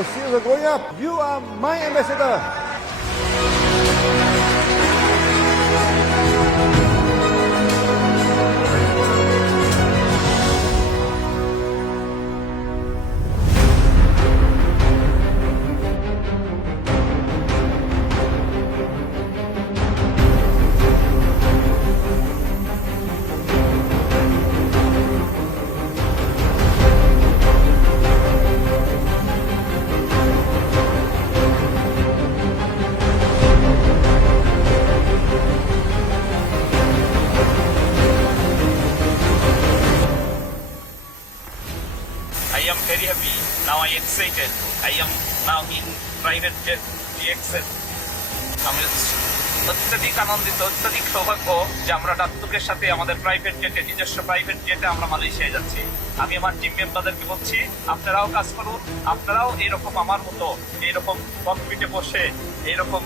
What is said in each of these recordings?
our seals are going up. You are my ambassador. I am very happy. Now I excited. I am now in private jet DXL. আমি অত্যধিক আনন্দিত, অত্যধিক সৌভাগ্য যে আমরা ডাক্তারের সাথে আমাদের প্রাইভেট জেটে, নিজস্ব প্রাইভেট জেটে আমরা মালয়েশিয়ায় যাচ্ছি। আমি আমার টিম মেম্বারদেরকে বলছি, আপনারাও কাজ করুন, আপনারাও এইরকম আমার মতো এইরকম ককপিটে বসে এইরকম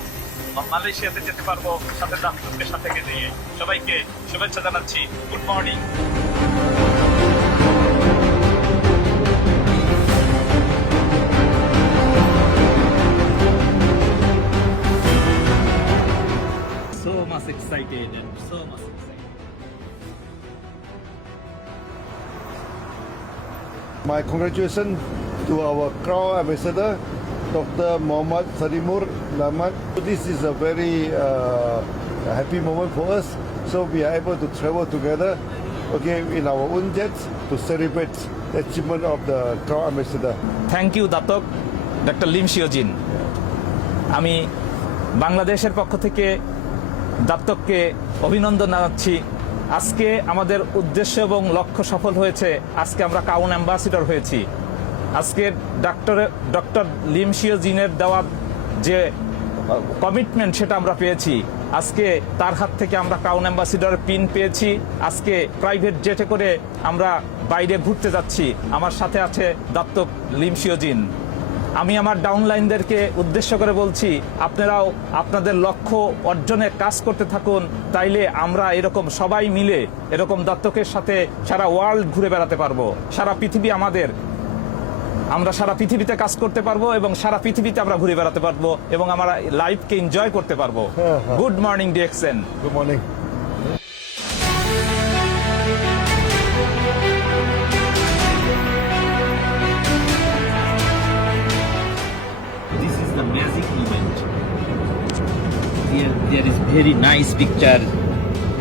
মালয়েশিয়াতে যেতে পারবো সাথে ডাক্তারকে সাথে নিয়ে। সবাইকে শুভেচ্ছা জানাচ্ছি। Good morning. So much excited and so much excited. My congratulations to our Crown Ambassador, Dr. Muhammad Sarimur Lamat. This is a very happy moment for us. So we are able to travel together, okay, in our own jets to celebrate the achievement of the Crown Ambassador. Thank you Datuk doctor Lim Siew Jin. আমি বাংলাদেশের পক্ষ থেকে দাপ্তককে অভিনন্দন জানাচ্ছি। আজকে আমাদের উদ্দেশ্য এবং লক্ষ্য সফল হয়েছে। আজকে আমরা ক্রাউন অ্যাম্বাসিডর হয়েছি। আজকে ডক্টর লিম শিওজিনের দেওয়া যে কমিটমেন্ট সেটা আমরা পেয়েছি। আজকে তার হাত থেকে আমরা ক্রাউন অ্যাম্বাসিডর পিন পেয়েছি। আজকে প্রাইভেট জেটে করে আমরা বাইরে ঘুরতে যাচ্ছি। আমার সাথে আছে দাপ্তক লিম শিওজিন। আমি আমার ডাউনলাইনদেরকে উদ্দেশ্য করে বলছি, আপনারাও আপনাদের লক্ষ্য অর্জনে কাজ করতে থাকুন। তাইলে আমরা এরকম সবাই মিলে এরকম দত্তকের সাথে সারা ওয়ার্ল্ড ঘুরে বেড়াতে পারবো। সারা পৃথিবী আমাদের, আমরা সারা পৃথিবীতে কাজ করতে পারবো এবং সারা পৃথিবীতে আমরা ঘুরে বেড়াতে পারবো এবং আমরা লাইফকে এনজয় করতে পারবো। Good morning DXN. Good morning. This is the magic moment. There is very nice picture,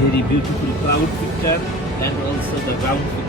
very beautiful cloud picture, and also the ground picture.